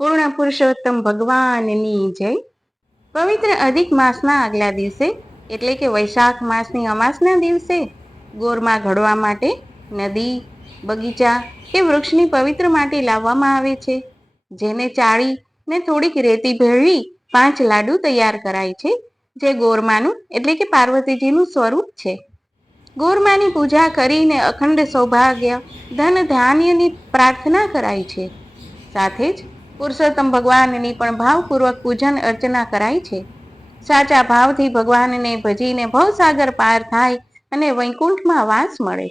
પૂર્ણ પુરુષોત્તમ ભગવાનની જય. પવિત્ર અધિક માસના આગલા દિવસે એટલે કે વૈશાખ માસની અમાસના દિવસે ગોરમાં ઘડવા માટે નદી, બગીચા કે વૃક્ષની પવિત્ર માટી લાવવામાં આવે છે, જેને ચાળીને થોડીક રેતી ભેળવી 5 લાડુ તૈયાર કરાય છે, જે ગોરમાનું એટલે કે પાર્વતીજીનું સ્વરૂપ છે. ગોરમાની પૂજા કરીને અખંડ સૌભાગ્ય, ધન ધાન્યની પ્રાર્થના કરાય છે. સાથે જ પુરુષોત્તમ ભગવાનની પણ ભાવપૂર્વક પૂજન અર્ચના કરાય છે. સાચા ભાવથી ભગવાનને ભજીને ભવસાગર પાર થાય અને વૈકુંઠમાં વાસ મળે.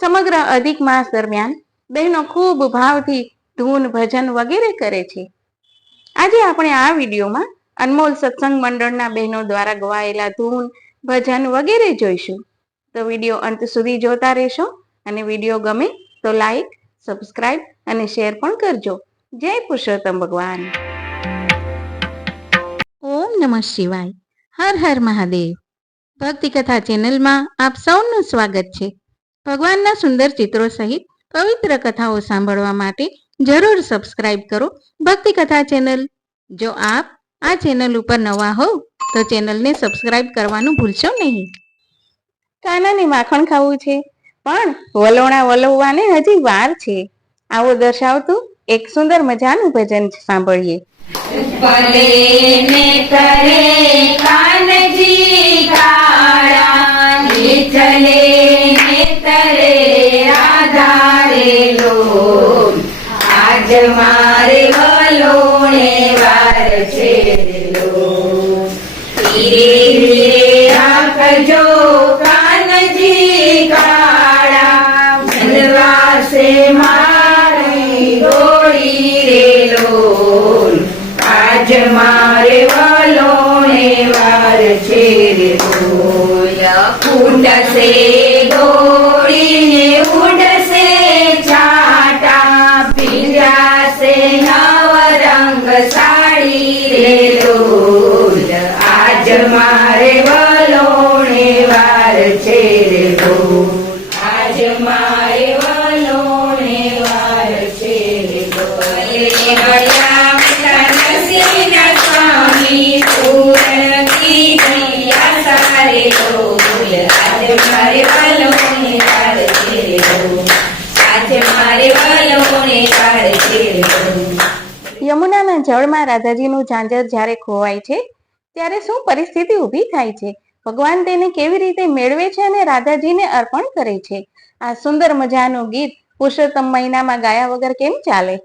સમગ્ર અધિક માસ દરમિયાન બહેનો ખૂબ ભાવથી ધૂન, ભજન વગેરે કરે છે. આજે આપણે આ વિડીયોમાં અનમોલ સત્સંગ મંડળના બહેનો દ્વારા ગવાયેલા ધૂન, ભજન વગેરે જોઈશું. તો વિડીયો અંત સુધી જોતા રહેશો અને વિડીયો ગમે તો લાઈક, સબસ્ક્રાઇબ અને શેર પણ કરજો. જય પુરુષોત્તમ ભગવાન. ઓમ નમઃ શિવાય. હર હર મહાદેવ. ભક્તિ કથા ચેનલમાં આપ સૌનું સ્વાગત છે. ભગવાનના સુંદર ચિત્રો સહિત પવિત્ર કથાઓ સાંભળવા માટે જરૂર સબસ્ક્રાઇબ કરો ભક્તિ કથા ચેનલ. જો આપ આ ચેનલ ઉપર નવા હો તો ચેનલને સબસ્ક્રાઇબ કરવાનું ભૂલશો નહીં. કાનાને માખણ ખાવું છે, પણ વલોણા વલોવાને હજી વાર છે. આવો દર્શાવતું એક સુંદર મજાનું ભજન સાંભળીએ. ભલે ને કરે કાનજી કાળા, ચલે ને તરે આધારે લો. આજ મારે વલોણે વાર છે લો. ધીરે ધીરે રાખજો કાનજી કાળા, જલવાસે મારી દોડી રે લો. આજ મારે વલોણે વાર છે રે લો. ઉડશે દોડીને ઉડશે છાટા, પીંજાશે નવ રંગ સાડી રે લો. આજ મારે વલોણે વાર છે રે લો. આજ મારે વલોણે વાર છે રે લો. સ્વામી પૂરણ કી જૈયા સારે લો. આજ મારે વલોણે વાર છે રે લો. આજ મારે વલોણે વાર છે રે લો. યમુનાના જળમાં રાધાજીનું ઝાંઝર જ્યારે ખોવાય છે ત્યારે શું પરિસ્થિતિ ઊભી થાય છે? ભગવાન તેને કેવી રીતે મેળવે છે અને રાધાજીને અર્પણ કરે છે? આ સુંદર મજાનું ગીત પુરુષોત્તમ મહિનામાં ગાયા વગર કેમ ચાલે?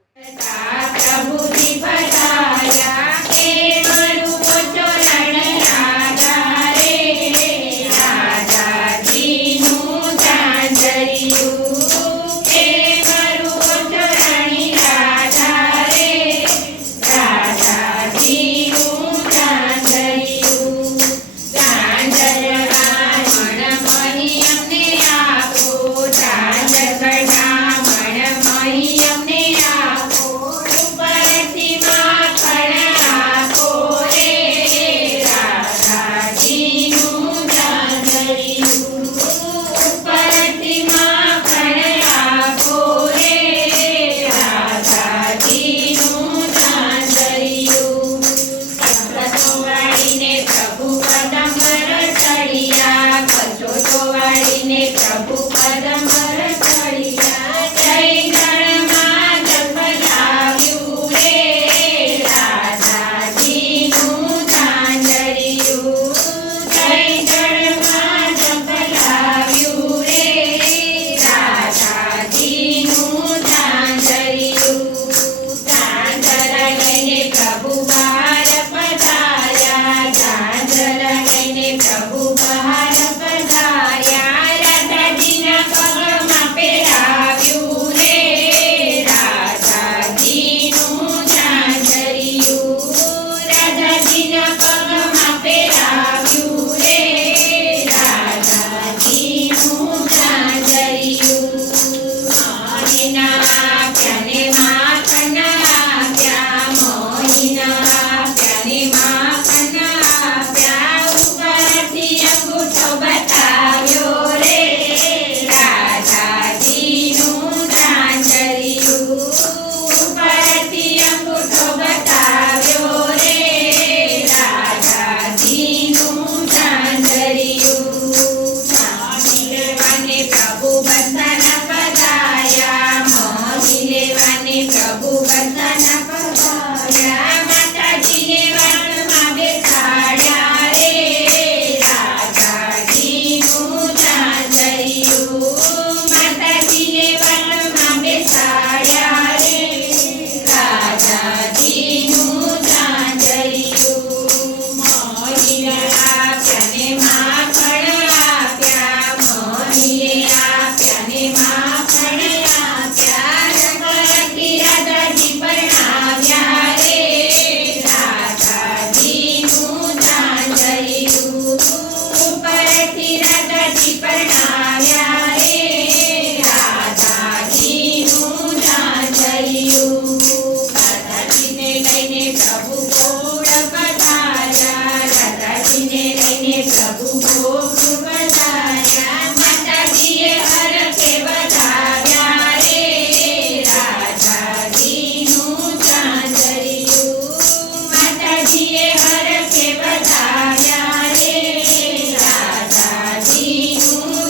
બધાના પગળ્યા માતાજીને વાટમાં બેસાડ્યા રે રાજાજીનું ચાંદલિયું માતાજીને વાટમાં બેસાડ્યા રે રાજાજીનું ચાંદલિયું મોહીને આપ્યા ને માખણ આપ્યા મોહીએ આપ્યા ને માખણ આપ્યા રંગરંગી રાજાજી પરણાવ્યા રે રાજાજીનું ચાંદલિયું ઉપરથી રાજાજી પરણાવ્યા રે રાજાજીનું ચાંદલિયું રાજાજીને લઈને પ્રભુ ગોળ પધાર્યા રાજાજીને લઈને પ્રભુ ગોળ પધાર્યા માતાજીએ હરખે વધાવ્યા રે રાજાજીનું ચાંદલિયું માતાજીએ હરખે વધાવ્યા રે રાજાજીનું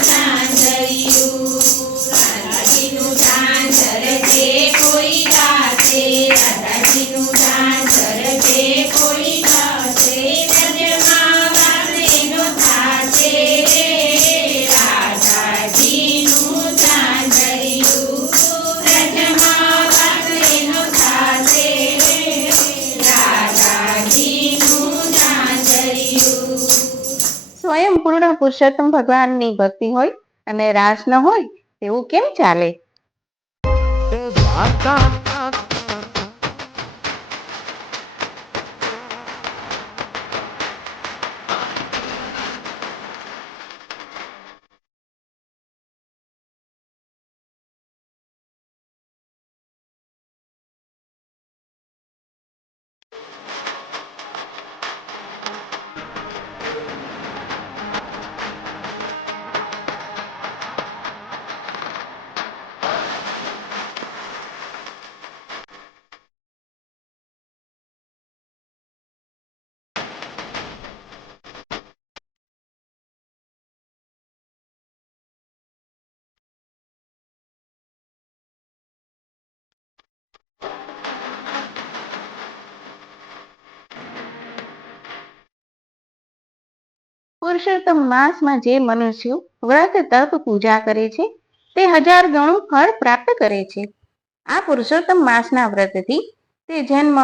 ચાંદલિયું રાજાજીનું ચાંદર જે કોઈ ગાશે રાજાજીનું ચાંદર જે કોઈ ગાશે રજમાં વાગેનો થાશે રે રાજાજીનું ચાંદલિયું રજમાં વાગેનો થાશે રે રાજાજીનું ચાંદલિયું સ્વયં પૂર્ણ પુરુષોત્તમ ભગવાનની ભક્તિ હોય અને રાસ ન હોય તેવું કેમ ચાલે? પુરુષોત્તમ માસમાં જે મનુષ્યો વ્રત તપ પૂજા કરે છે તે 1000 ગણું ફળ પ્રાપ્ત કરે છે. આ પુરુષોત્તમ માસના વ્રતથી તે જન્મ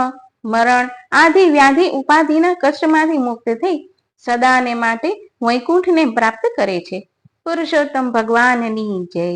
મરણ આદિ વ્યાધિ ઉપાધિના કષ્ટમાંથી મુક્ત થઈ સદાને માટે વૈકુંઠને પ્રાપ્ત કરે છે. પુરુષોત્તમ ભગવાનની જય.